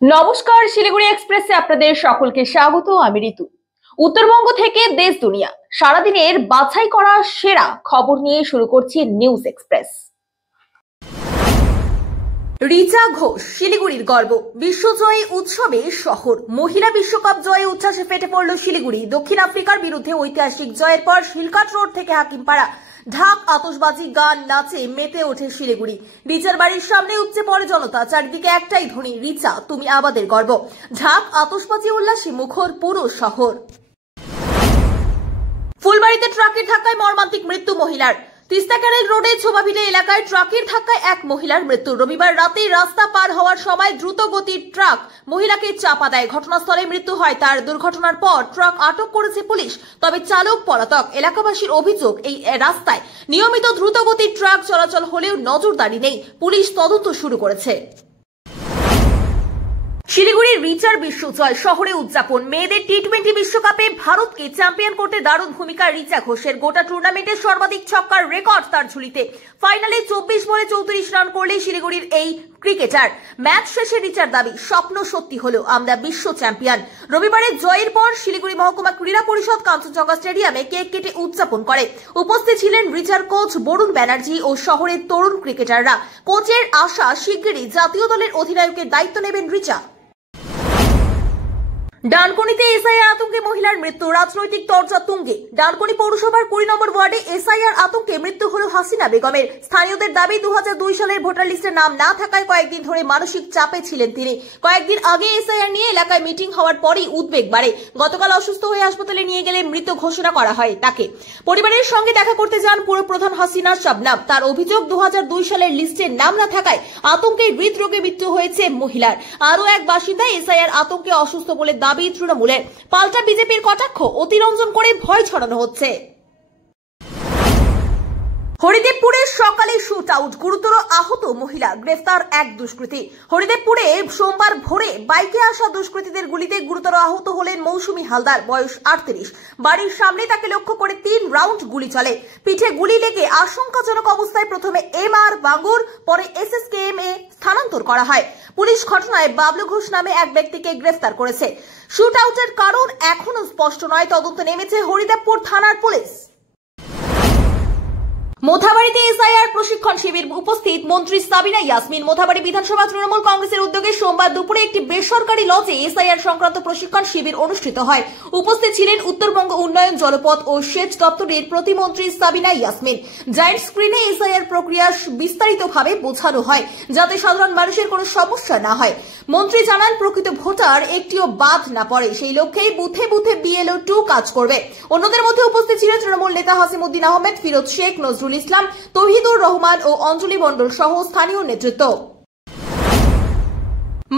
নমস্কার, শিলিগুড়ি এক্সপ্রেসে আপনাদের সকলকে স্বাগত। আমি ঋতু। উত্তরবঙ্গ থেকে দেশ দুনিয়া সারাদিনের বাছাই করা সেরা খবর নিয়ে শুরু করছি নিউজ এক্সপ্রেস। রিচা ঘোষ শিলিগুড়ির গর্ব, বিশ্বজয়ী উৎসবে শহর। মহিলা বিশ্বকাপ জয়ে উচ্ছ্বাসে ফেটে পড়ল শিলিগুড়ি। দক্ষিণ আফ্রিকার বিরুদ্ধে ঐতিহাসিক জয়ের পর শিলকাট রোড থেকে হাকিমপাড়া ঢাক, আতশবাজি, গান, নাচে মেতে ওঠে শিলিগুড়ি। রিচার বাড়ির সামনে উপচে পড়ে জনতা। চারিদিকে একটাই ধ্বনি, রিচা তুমি আমাদের গর্ব। ঢাক, আতশবাজি, উল্লাসে মুখর পুরো শহর। ফুলবাড়িতে ট্রাকের ধাক্কায় মর্মান্তিক মৃত্যু মহিলার। তিস্তা ক্যানেল রোডে ছোবাভিটে এলাকায় ট্রাকের ধাক্কায় এক মহিলার মৃত্যু। রবিবার রাতে রাস্তা পার হওয়ার সময় দ্রুত গতির ট্রাক মহিলাকে চাপা দেয়। ঘটনাস্থলে মৃত্যু হয় তার। দুর্ঘটনার পর ট্রাক আটক করেছে পুলিশ, তবে চালক পলাতক। এলাকাবাসীর অভিযোগ, এই রাস্তায় নিয়মিত দ্রুত গতির ট্রাক চলাচল হলেও নজরদারি নেই। পুলিশ তদন্ত শুরু করেছে। শিলিগুড়ির রিচার বিশ্বজয় শহরে উদযাপন। মেয়েদের টি-20 বিশ্বকাপে ভারতকে চ্যাম্পিয়ন করতে দারুণ ভূমিকা রিচা ঘোষের। গোটা টুর্নামেন্টের সর্বাধিক ছক্কার রেকর্ড তার ঝুলিতে। ফাইনালে 24 বলে 34 রান করলে শিলিগুড়ির এই ক্রিকেটার। ম্যাচ শেষে রিচার দাবি, স্বপ্ন সত্যি হলো, আমরা বিশ্ব চ্যাম্পিয়ন। রবিবারের জয়ের পর শিলিগুড়ি মহকুমা ক্রীড়া পরিষদ কাঞ্চনজঙ্ঘা স্টেডিয়ামে কেক কেটে উদযাপন করে। উপস্থিত ছিলেন রিচার কোচ বরুণ ব্যানার্জি ও শহরের তরুণ ক্রিকেটাররা। কোচের আশা, শিগগিরই জাতীয় দলের অধিনায়কের দায়িত্ব নেবেন রিচা। ডানকুনিতে এসআইআর আতঙ্কে মহিলার মৃত্যু। রাজনৈতিক তরজা তুঙ্গে। ডানকুনি পৌরসভার 20 নম্বর ওয়ার্ডে এসআইআর আতঙ্কে মৃত্যু হল হাসিনা বেগমের। স্থানীয়দের দাবি, 2002 সালের ভোটার লিস্টে নাম না থাকায় কয়েকদিন ধরে মানসিক চাপে ছিলেন তিনি। কয়েকদিন আগে এসআইআর নিয়ে এলাকায় মিটিং হওয়ার পরই উদ্বেগ বাড়ে। গতকাল অসুস্থ হয়ে হাসপাতালে নিয়ে গেলে মৃত ঘোষণা করা হয় তাকে। পরিবারের সঙ্গে দেখা করতে যান পুরপ্রধান হাসিনা শাবনাম। তার অভিযোগ, 2002 সালের লিস্টে নাম না থাকায় আতঙ্কে হৃদরোগে মৃত্যু হয়েছে মহিলার। আরও এক বাসিন্দা এসআইআর আতঙ্কে অসুস্থ বলে দাবি তৃণমূলের। পাল্টা বিজেপির কটাক্ষ, অতিরঞ্জন করে ভয় ছড়ানো হচ্ছে। হরিদেবপুরে সকালে শুট আউট, গুরুতর আহত মহিলা, গ্রেফতার এক দুষ্কৃতী। হরিদেবপুরে সোমবার ভোরে বাইকে আসা দুষ্কৃতীদের গুলিতে গুরুতর আহত হলেন মৌসুমী হালদার, বয়স 38। বাড়ির সামনে তাকে লক্ষ্য করে 3 রাউন্ড গুলি চলে। পিঠে গুলি লেগে আশঙ্কাজনক অবস্থায় প্রথমে MR বাঙ্গুর, পরে SSKM এ স্থানান্তর করা হয়। পুলিশ ঘটনায় বাবলু ঘোষ নামে এক ব্যক্তিকে গ্রেফতার করেছে। শুট আউটের কারণ এখনো স্পষ্ট নয়। তদন্তে নেমেছে হরিদেবপুর থানার পুলিশ। মোথাবাড়িতে এসআইআর প্রশিক্ষণ শিবির, উপস্থিত মন্ত্রী সাবিনা ইয়াসমিন। মোথাবাড়ি বিধানসভা তৃণমূল কংগ্রেসের উদ্যোগে সোমবার দুপুরে একটি বেসরকারি লজে এসআইআর সংক্রান্ত প্রশিক্ষণ শিবির অনুষ্ঠিত হয়। উপস্থিত ছিলেন উত্তরবঙ্গ উন্নয়ন, জলপথ ও সেচ দপ্তরের প্রতিমন্ত্রী সাবিনা ইয়াসমিন। জায়েন্ট স্ক্রিনে এসআইআর প্রক্রিয়া বিস্তারিতভাবে বোঝানো হয়, যাতে সাধারণ মানুষের কোনো সমস্যা না হয়। মন্ত্রী জানান, প্রকৃত ভোটার একটিও বাদ না পড়ে, সেই লক্ষ্যেই বুথে বুথে BLO 2 কাজ করবে। অন্যদের মধ্যে উপস্থিত ছিলেন তৃণমূল নেতা হাসিমউদ্দিন আহমেদ, ফিরোজ শেখ, নজরুল ইসলাম, তৌহিদুর রহমান ও অঞ্জলি মণ্ডল সহ স্থানীয় নেতৃত্ব।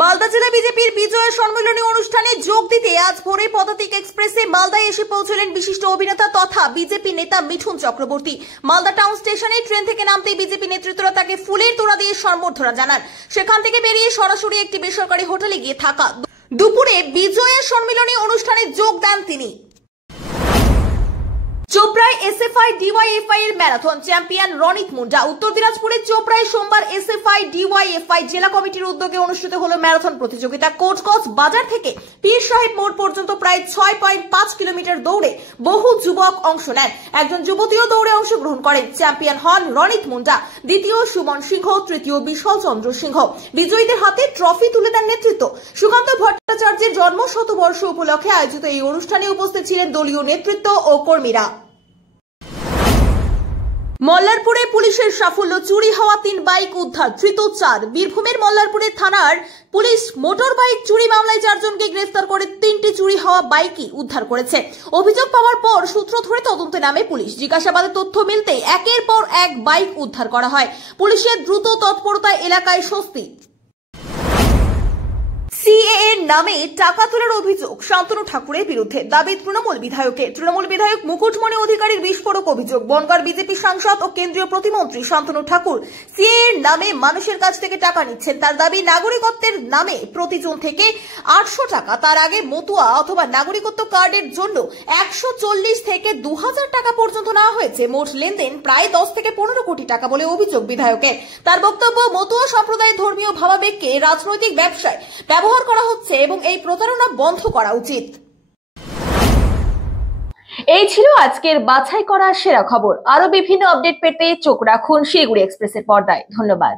মালদা জেলা বিজেপির বিজয় সম্মেলনী অনুষ্ঠানে যোগ দিতে আজ ভোরে পদাতিক এক্সপ্রেসে মালদায় এসে পৌঁছলেন বিশিষ্ট অভিনেতা তথা বিজেপি নেতা মিঠুন চক্রবর্তী। মালদা টাউন স্টেশনে ট্রেন থেকে নামতেই বিজেপি নেতৃত্বরা তাকে ফুলের তোড়া দিয়ে সম্বর্ধনা জানান। সেখান থেকে বেরিয়ে সরাসরি একটি বেসরকারি হোটেলে গিয়ে থাকা। দুপুরে বিজয়ের সম্মেলনী অনুষ্ঠানে যোগ দেন তিনি। চোপড়ায় SFI DYFI এর ম্যারাথন, চ্যাম্পিয়ন রনিত মুন্ডা। উত্তর দিনাজপুরের চোপড়ায় সোমবার SFI DYFI জেলা কমিটির উদ্যোগে অনুষ্ঠিত হলো ম্যারাথন প্রতিযোগিতা। কোচগঞ্জ বাজার থেকে পীর সাহেব মোড় পর্যন্ত প্রায় 6.5 কিলোমিটার দৌড়ে বহু যুবক অংশ নেন। একজন যুবতীও দৌড়ে অংশগ্রহণ করেন। চ্যাম্পিয়ন হন রনিত মুন্ডা, দ্বিতীয় সুমন সিংহ, তৃতীয় বিশাল চন্দ্র সিংহ। বিজয়ীদের হাতে ট্রফি তুলে দেন নেতৃত্ব। সুকান্ত ভট্টাচার্যের জন্ম শতবর্ষ উপলক্ষে আয়োজিত এই অনুষ্ঠানে উপস্থিত ছিলেন দলীয় নেতৃত্ব ও কর্মীরা। মল্লারপুরে পুলিশের সাফল্য, চুরি হওয়া 3 বাইক উদ্ধার, ধৃত 4। বীরভূমের মল্লারপুরের থানার পুলিশ মোটর বাইক চুরি মামলায় 4 জনকে গ্রেফতার করে 3টি চুরি হওয়া বাইকই উদ্ধার করেছে। অভিযোগ পাওয়ার পর সূত্র ধরে তদন্তে নামে পুলিশ। জিজ্ঞাসাবাদে তথ্য মিলতে একের পর এক বাইক উদ্ধার করা হয়। পুলিশের দ্রুত তৎপরতায় এলাকায় স্বস্তি। সিএএ এর নামে টাকা তোলার অভিযোগ শান্তনু ঠাকুরের বিরুদ্ধে, দাবি তৃণমূল বিধায়কের। তৃণমূল বিধায়ক মুকুটমণি অধিকারীর বিস্ফোরক অভিযোগ, বনগাঁর বিজেপি সাংসদ ও কেন্দ্রীয় প্রতিমন্ত্রী শান্তনু ঠাকুর সিএএ এর নামে মানুষের কাছ থেকে টাকা নিচ্ছেন। তার দাবি, নাগরিকত্বের নামে প্রতি জন থেকে 800 টাকা, তার আগে মতুয়া অথবা নাগরিকত্ব কার্ডের জন্য 140 থেকে 2000 টাকা পর্যন্ত নেওয়া হয়েছে। মোট লেনদেন প্রায় 10 থেকে 15 কোটি টাকা বলে অভিযোগ বিধায়কের। তার বক্তব্য, মতুয়া সম্প্রদায়ের ধর্মীয় ভাবাবেগকে রাজনৈতিক ব্যবসায় ব্যবহার করা হচ্ছে এবং এই প্রতারণা বন্ধ করা উচিত। এই ছিল আজকের বাছাই করা সেরা খবর। আরো বিভিন্ন আপডেট পেতে চোখ রাখুন শিলিগুড়ি এক্সপ্রেসের পর্দায়। ধন্যবাদ।